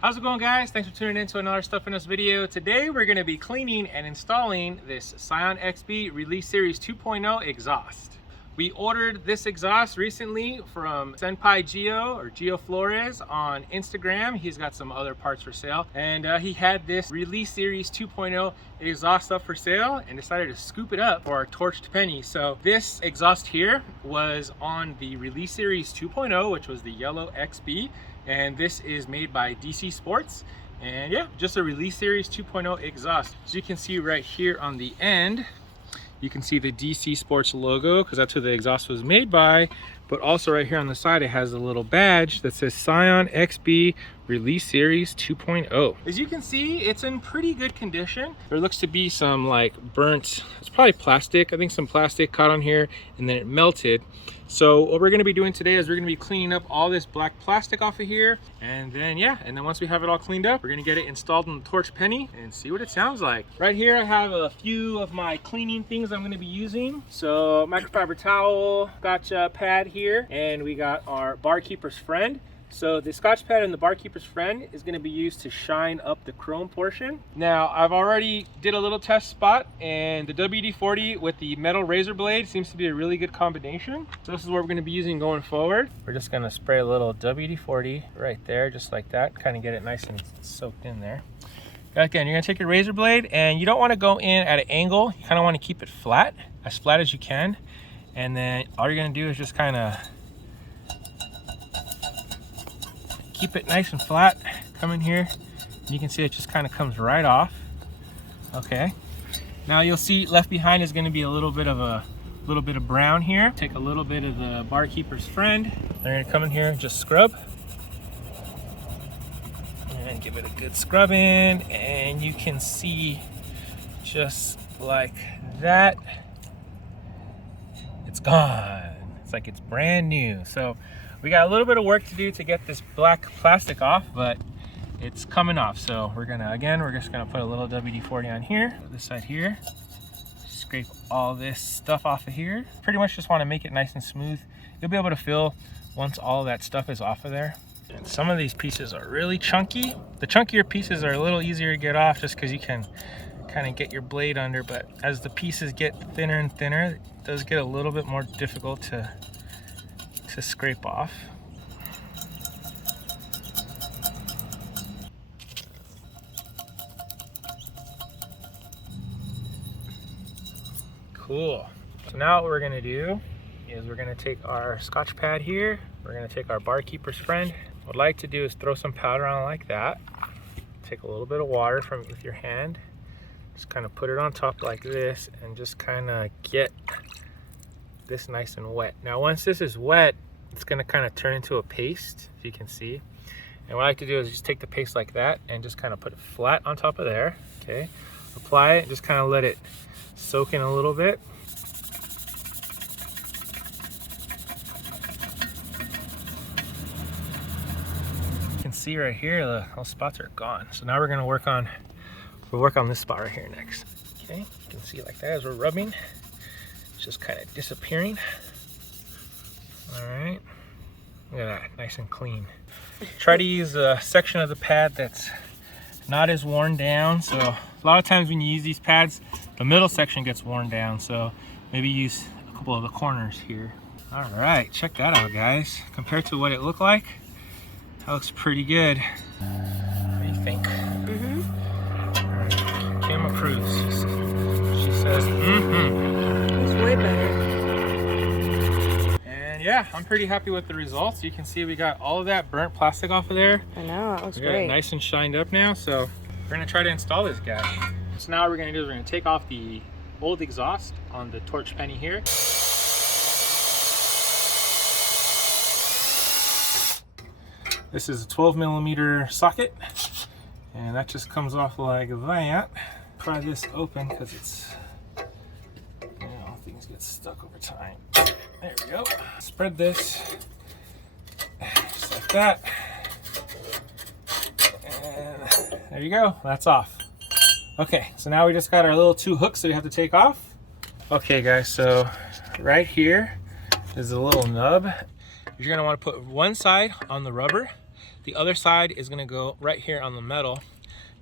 How's it going, guys? Thanks for tuning in to another Stuff in Us video. Today we're going to be cleaning and installing this Scion XB Release Series 2.0 exhaust. We ordered this exhaust recently from Senpai Gio or Gio Flores on Instagram. He's got some other parts for sale, and he had this Release Series 2.0 exhaust up for sale and decided to scoop it up for our torched penny. So this exhaust here was on the Release Series 2.0, which was the yellow XB, and this is made by DC Sports. And yeah, just a Release Series 2.0 exhaust. As you can see right here on the end, you can see the DC Sports logo because that's who the exhaust was made by, but also right here on the side it has a little badge that says Scion XB Release Series 2.0. As you can see, it's in pretty good condition. There looks to be some like burnt, it's probably plastic, I think some plastic caught on here and then it melted. So what we're going to be doing today is we're going to be cleaning up all this black plastic off of here, and then once we have it all cleaned up, we're going to get it installed in the torch penny and see what it sounds like. Right here I have a few of my cleaning things I'm going to be using. So microfiber towel, Scotch pad here, and we got our barkeeper's friend. So the Scotch pad and the barkeeper's friend is going to be used to shine up the chrome portion. Now I've already did a little test spot, and the WD-40 with the metal razor blade seems to be a really good combination. So this is what we're going to be using going forward. We're just going to spray a little WD-40 right there, just like that, kind of get it nice and soaked in there. Again, you're going to take your razor blade, and you don't want to go in at an angle. You kind of want to keep it flat as you can, and then all you're going to do is just kind of keep it nice and flat. Come in here, and you can see it just kind of comes right off. Okay, now you'll see left behind is going to be a little bit of brown here. Take a little bit of the barkeeper's friend. They're going to come in here and just scrub and give it a good scrub in, and you can see just like that, it's gone. It's like it's brand new. So we got a little bit of work to do to get this black plastic off, but it's coming off. So we're just gonna put a little WD-40 on here, this side here, scrape all this stuff off of here. Pretty much just want to make it nice and smooth. You'll be able to feel once all of that stuff is off of there. And some of these pieces are really chunky. The chunkier pieces are a little easier to get off just because you can kind of get your blade under, but as the pieces get thinner and thinner, it does get a little bit more difficult to scrape off. Cool. So now what we're gonna do is we're gonna take our Scotch pad here, we're gonna take our barkeeper's friend. What I'd like to do is throw some powder on like that. Take a little bit of water with your hand, just kind of put it on top like this, and just kind of get this nice and wet. Now once this is wet, it's going to kind of turn into a paste, as you can see. And what I like to do is just take the paste like that and just kind of put it flat on top of there. Okay, apply it, just kind of let it soak in a little bit. You can see right here the whole spots are gone. So now we're going to work on this spot right here next. Okay, you can see like that as we're rubbing, it's just kind of disappearing. All right, look at that, nice and clean. Try to use a section of the pad that's not as worn down. So a lot of times when you use these pads, the middle section gets worn down. So maybe use a couple of the corners here. All right, check that out, guys. Compared to what it looked like, that looks pretty good. What do you think? All right, Kim approves. She says, It's way better. Yeah, I'm pretty happy with the results. You can see we got all of that burnt plastic off of there. I know, that looks we got great. it nice and shined up now, so we're gonna try to install this guy. So now what we're gonna do is we're gonna take off the old exhaust on the torch penny here. This is a 12mm socket, and that just comes off like that. Pry this open because it's, things get stuck over time. There we go. Spread this just like that. And there you go. That's off. Okay, so now we just got our little two hooks that we have to take off. Okay guys, so right here is a little nub. You're gonna want to put one side on the rubber, The other side is gonna go right here on the metal.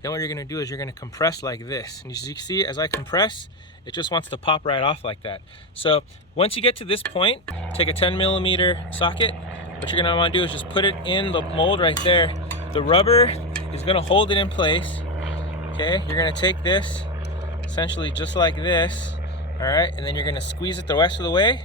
Then what you're gonna do is you're gonna compress like this. And as you see, as I compress, it just wants to pop right off like that. So once you get to this point, take a 10mm socket. What you're gonna wanna do is just put it in the mold right there. The rubber is gonna hold it in place. Okay, you're gonna take this essentially just like this. All right, and then you're gonna squeeze it the rest of the way.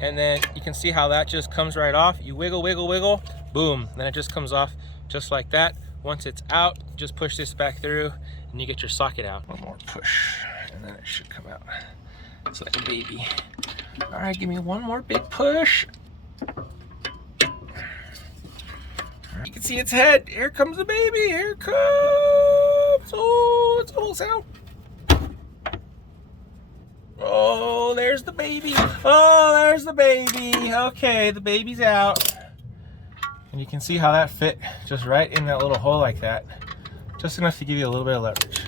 And then you can see how that just comes right off. You wiggle, wiggle, wiggle, boom. Then it just comes off just like that. Once it's out, just push this back through and you get your socket out. One more push and then it should come out. It's like a baby. All right, give me one more big push. You can see its head. Here comes the baby, here it comes. Oh, it's almost out. Oh, there's the baby. Oh, there's the baby. Okay, the baby's out. And you can see how that fit just right in that little hole like that. Just enough to give you a little bit of leverage.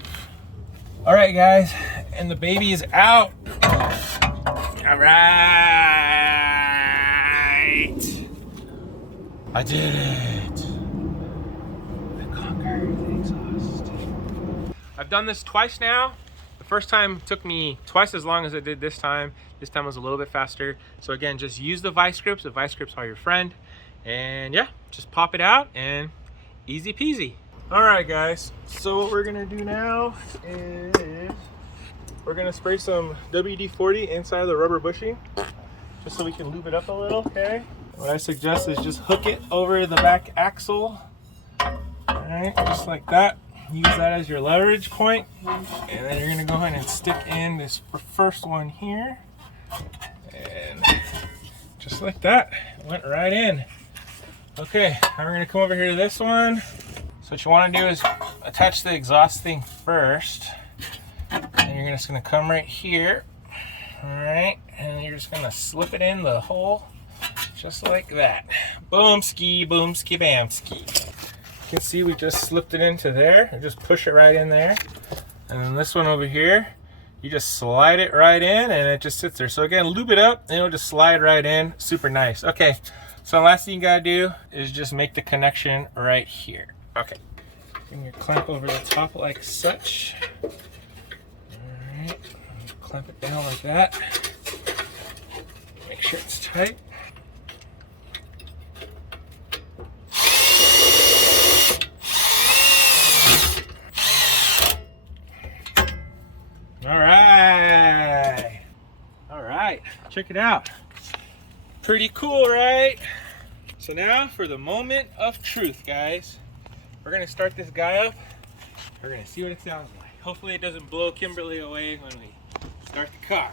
All right, guys, and the baby is out. All right. I did it. I conquered the exhaust. I've done this twice now. The first time took me twice as long as it did this time. This time was a little bit faster. So again, just use the vice grips. The vice grips are your friend. And yeah, just pop it out and easy peasy. All right, guys. So what we're gonna do now is we're gonna spray some WD-40 inside of the rubber bushing, just so we can lube it up a little, okay? What I suggest is just hook it over the back axle. All right, just like that. Use that as your leverage point, and then you're gonna go ahead and stick in this first one here, and just like that, it went right in. Okay, now we're gonna come over here to this one. So what you wanna do is attach the exhaust thing first, and you're just gonna come right here, all right, and you're just gonna slip it in the hole, just like that. Boom ski, bam ski. You can see we just slipped it into there and just push it right in there. And then this one over here, you just slide it right in and it just sits there. So again, lube it up and it'll just slide right in. Super nice. Okay, so the last thing you gotta do is just make the connection right here. Okay, bring your clamp over the top like such. All right, clamp it down like that. Make sure it's tight. All right, check it out. Pretty cool, right? So now for the moment of truth, guys. We're gonna start this guy up. We're gonna see what it sounds like. Hopefully it doesn't blow Kimberly away when we start the car.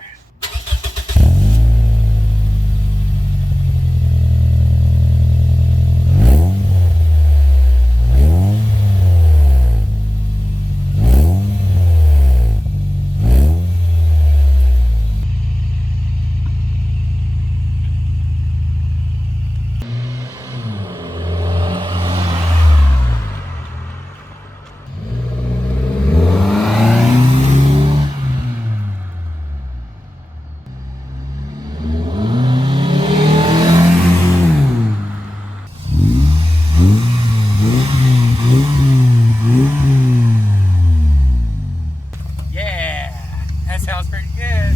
Sounds pretty good.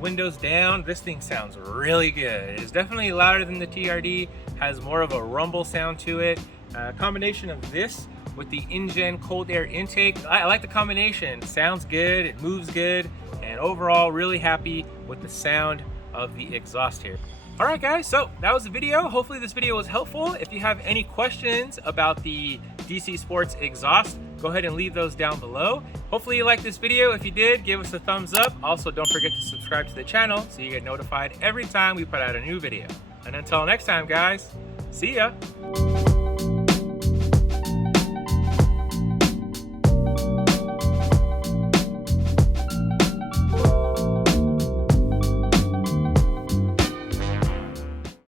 Windows down, this thing sounds really good. It's definitely louder than the TRD, has more of a rumble sound to it. A combination of this with the InGen cold air intake, I like the combination. It sounds good, it moves good, and overall really happy with the sound of the exhaust here. All right, guys, so that was the video. Hopefully this video was helpful. If you have any questions about the DC Sports exhaust, go ahead and leave those down below. Hopefully you liked this video. If you did, give us a thumbs up. Also, don't forget to subscribe to the channel so you get notified every time we put out a new video. And until next time, guys, see ya.